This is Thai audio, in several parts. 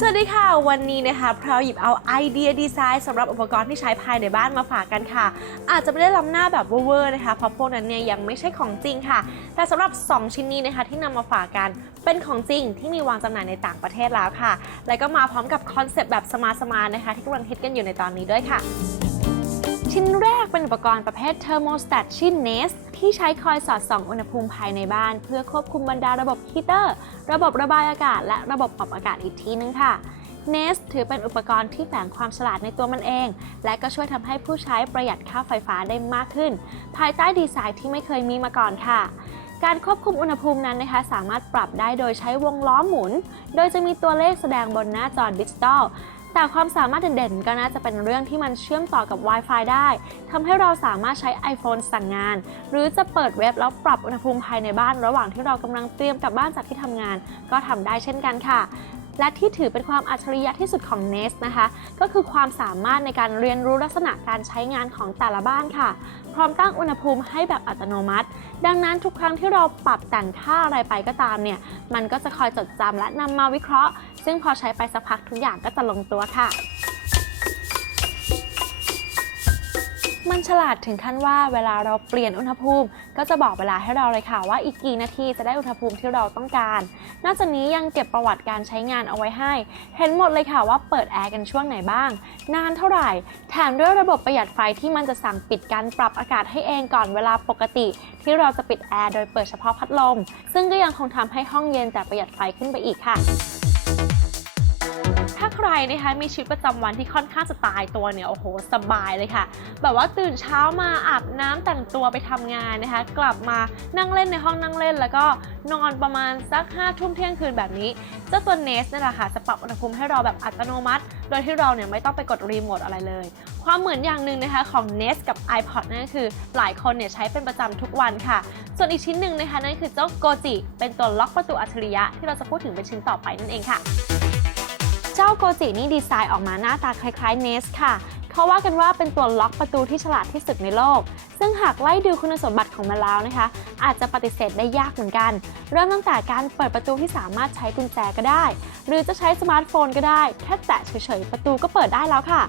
สวัสดีค่ะ วันนี้นะคะเราวหยิบเอาไอเดียดีไซน์สำหรับอุปกรณ์ที่ใช้ภายในบ้านมาฝากกันค่ะ อาจจะไม่ได้ล้ำหน้าแบบเวอร์ๆนะคะเพราะพวกนั้นเนี่ยยังไม่ใช่ของจริงค่ะ แต่สำหรับ 2 ชิ้นนี้นะคะที่นำมาฝากกันเป็นของจริงที่มีวางจำหน่ายในต่างประเทศแล้วค่ะ และก็มาพร้อมกับคอนเซปต์แบบสมาร์ทๆนะคะที่กำลังฮิตกันอยู่ในตอนนี้ด้วยค่ะ อุปกรณ์ประเภทเทอร์โมสแตชิน Nest ที่ใช้คอยสอดส่องอุณหภูมิภายในบ้าน เพื่อควบคุมบรรดาระบบฮีเตอร์ ระบบระบายอากาศ และระบบปรับอากาศอีกทีนึงค่ะ Nest ถือเป็นอุปกรณ์ที่แฝงความฉลาดในตัวมันเอง และก็ช่วยทำให้ผู้ใช้ประหยัดค่าไฟฟ้าได้มากขึ้น ภายใต้ดีไซน์ที่ไม่เคยมีมาก่อนค่ะการควบคุมอุณหภูมินั้นนะคะสามารถปรับได้โดยใช้วงล้อหมุน โดยจะมีตัวเลขแสดงบนหน้าจอดิจิตอล แต่ความสามารถเด่นๆ ก็น่าจะเป็นเรื่องที่มันเชื่อมต่อกับ Wi-Fi ได้ทำให้เราสามารถใช้ iPhone สั่งงาน หรือจะเปิดเว็บแล้วปรับอุณหภูมิภายในบ้าน ระหว่างที่เรากำลังเตรียมกลับบ้านจากที่ทำงาน ก็ทำได้เช่นกันค่ะ และที่ถือเป็นความอัจฉริยะที่สุดของ Nest นะคะ ก็คือความสามารถในการเรียนรู้ลักษณะการใช้งานของแต่ละบ้านค่ะ พร้อมตั้งอุณหภูมิให้แบบอัตโนมัติ ดังนั้นทุกครั้งที่เราปรับแต่งค่าอะไรไปก็ตามเนี่ย มันก็จะคอยจดจำและนำมาวิเคราะห์ ซึ่งพอใช้ไปสักพักทุกอย่างก็จะลงตัวค่ะมันฉลาดถึงขั้นว่าเวลาเราเปลี่ยนอุณหภูมิ ก็จะบอกเวลาให้เราเลยค่ะว่าอีกกี่นาทีจะได้อุณหภูมิที่เราต้องการ นอกจากนี้ยังเก็บประวัติการใช้งานเอาไว้ให้ เห็นหมดเลยค่ะว่าเปิดแอร์กันช่วงไหนบ้าง นานเท่าไหร่ แถมด้วยระบบประหยัดไฟที่มันจะสั่งปิดการปรับอากาศให้เองก่อนเวลาปกติ ที่เราจะปิดแอร์โดยเปิดเฉพาะพัดลม ซึ่งก็ยังคงทำให้ห้องเย็นแต่ประหยัดไฟขึ้นไปอีกค่ะ ถ้าใครนะคะมีชีวิตประจำวันที่ค่อนข้างจะตายตัวเนี่ยโอ้โหสบายเลยค่ะ แบบว่าตื่นเช้ามาอาบน้ำแต่งตัวไปทำงานนะคะ กลับมานั่งเล่นในห้องนั่งเล่น แล้วก็นอนประมาณสัก5้าทุ่มเที่ยงคืนแบบนี้ เจ้าตัว Nest นี่แหละค่ะจะปรับอุณหภูมิให้เราแบบอัตโนมัติ โดยที่เราเนี่ยไม่ต้องไปกดรีโมทอะไรเลย ความเหมือนอย่างหนึ่งนะคะของ Nest กับ iPod นั่นก็คือหลายคนเนี่ยใช้เป็นประจำทุกวันค่ะ ส่วนอีกชิ้นหนึ่งนะคะนั่นคือเจ้า Goji เป็นตัวล็อกประตูอัจฉริยะที่เราจะพูดถึงเป็นชิ้นต่อไปนั่นเองค่ะ เจ้าโกจินี่ดีไซน์ออกมาหน้าตาคล้ายๆ Nest ค่ะ เขาว่ากันว่าเป็นตัวล็อกประตูที่ฉลาดที่สุดในโลก ซึ่งหากไล่ดูคุณสมบัติของมันแล้วนะคะ อาจจะปฏิเสธได้ยากเหมือนกัน เริ่มตั้งแต่การเปิดประตูที่สามารถใช้กุญแจก็ได้ หรือจะใช้สมาร์ทโฟนก็ได้ แค่แตะเฉยๆ ประตูก็เปิดได้แล้วค่ะ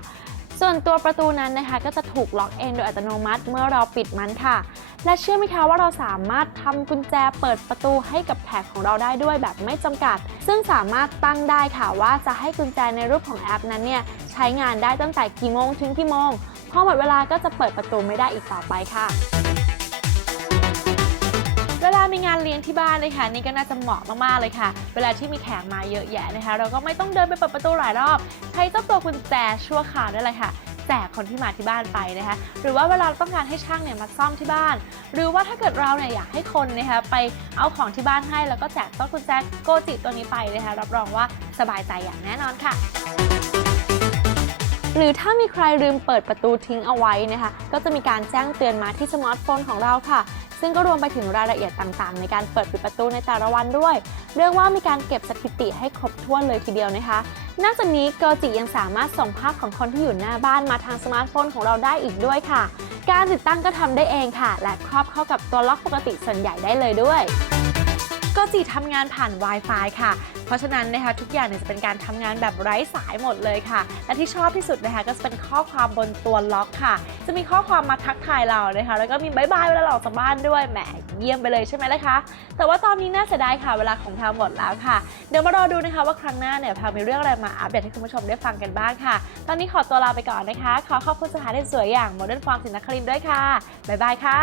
ส่วนตัวประตูนั้นนะคะก็จะถูกล็อกเองโดยอัตโนมัติเมื่อเราปิดมันค่ะ และเชื่อไหมคะว่าเราสามารถทำกุญแจเปิดประตูให้กับแขกของเราได้ด้วยแบบไม่จำกัด ซึ่งสามารถตั้งได้ค่ะว่าจะให้กุญแจในรูปของแอปนั้นเนี่ยใช้งานได้ตั้งแต่กี่โมงถึงกี่โมงพอหมดเวลาก็จะเปิดประตูไม่ได้อีกต่อไปค่ะเวลามีงานเลี้ยงที่บ้านเลยค่ะนี่ก็น่าจะเหมาะมากๆเลยค่ะ เวลาที่มีแขกมาเยอะแยะนะคะ เราก็ไม่ต้องเดินไปเปิดประตูหลายรอบ ใช้เจ้าตัวกุญแจชั่วคราวได้เลยค่ะ แจกคนที่มาที่บ้านไปนะคะ หรือว่าเวลาเราต้องการให้ช่างเนี่ยมาซ่อมที่บ้าน หรือว่าถ้าเกิดเราเนี่ยอยากให้คนนะคะไปเอาของที่บ้านให้แล้วก็แจกต้นกุญแจโกจิตัวนี้ไปนะคะรับรองว่าสบายใจอย่างแน่นอนค่ะหรือถ้ามีใครลืมเปิดประตูทิ้งเอาไว้นะคะ ก็จะมีการแจ้งเตือนมาที่สมาร์ทโฟนของเราค่ะ ซึ่งก็รวมไปถึงรายละเอียดต่างๆ ในการเปิดปิดประตูในแต่ละวันด้วย เรียกว่ามีการเก็บสถิติให้ครบถ้วนเลยทีเดียวนะคะ นอกจากนี้เกอจิยังสามารถส่งภาพของคนที่อยู่หน้าบ้านมาทางสมาร์ทโฟนของเราได้อีกด้วยค่ะ การติดตั้งก็ทำได้เองค่ะ และครอบเข้ากับตัวล็อกปกติส่วนใหญ่ได้เลยด้วย ก็จีทำงานผ่าน Wi-Fi ค่ะ เพราะฉะนั้นนะคะทุกอย่างเนี่ยจะเป็นการทำงานแบบไร้สายหมดเลยค่ะ และที่ชอบที่สุดนะคะก็จะเป็นข้อความบนตัวล็อกค่ะ จะมีข้อความมาทักทายเรานะคะ แล้วก็มีบายบายเวลาเราออกจากบ้านด้วยแหมเยี่ยมไปเลยใช่ไหมล่ะคะ แต่ว่าตอนนี้น่าเสียดายค่ะเวลาของแพลหมดแล้วค่ะ เดี๋ยวมารอดูนะคะว่าครั้งหน้าเนี่ยแพลมีเรื่องอะไรมาอัปเดตให้คุณผู้ชมได้ฟังกันบ้างค่ะ ตอนนี้ขอตัวลาไปก่อนนะคะ ขอขอบคุณสถานที่สวยอย่าง Modern Farm สินนครินด้วยค่ะบ๊ายบายค่ะ